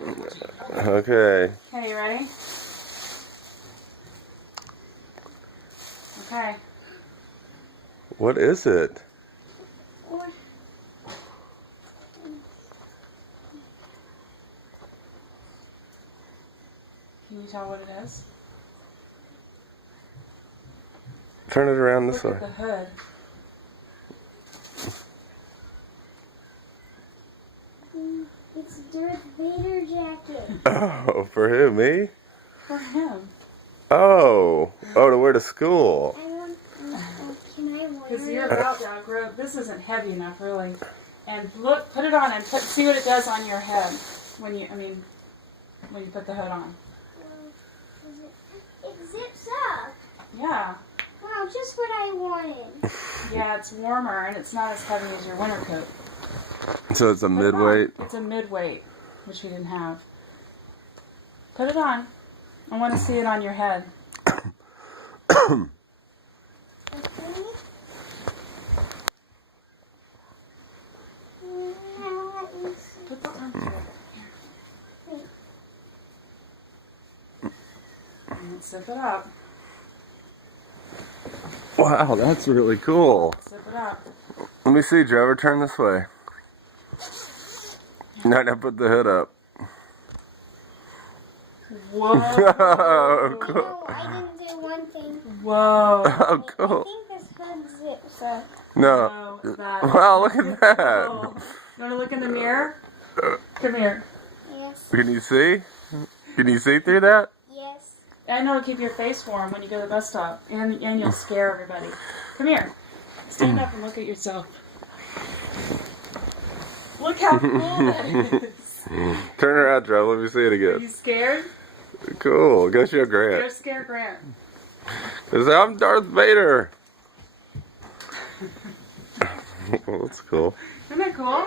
Okay. Okay, you ready? Okay. What is it? Can you tell what it is? Turn it around this Look way. at the hood. It's Darth Vader jacket. Oh, for who? Me? For him. Oh. Oh, to wear to school. I want. Can I Because wear you're it? about to outgrow. This isn't heavy enough, really. And look, put it on and see what it does on your head when you put the hood on. It zips up. Yeah. Wow, just what I wanted. Yeah, it's warmer and it's not as heavy as your winter coat. So it's a Put it on. midweight. It's a midweight, which we didn't have. Put it on. I want to see it on your head. Okay. Now let me see. Put the arm through it. Wait. And then zip it up. Wow, that's really cool. Zip it up. Let me see, Trevor. Turn this way. Now put the hood up. Whoa. Oh, cool. No, I didn't do one thing. Whoa. Oh, I cool. think this hood zips up. No. No, that. Wow, look at that. Cool. You want to look in the mirror? Come here. Yes. Can you see? Can you see through that? Yes. I know it'll keep your face warm when you go to the bus stop, and you'll scare everybody. Come here. Stand up and look at yourself. Look how cool that is. Turn her out, Trevor. Let me see it Are you again. scared? Cool. Go show Go Grant. scare Grant. Cause I'm Darth Vader. Well, that's cool. Isn't that cool?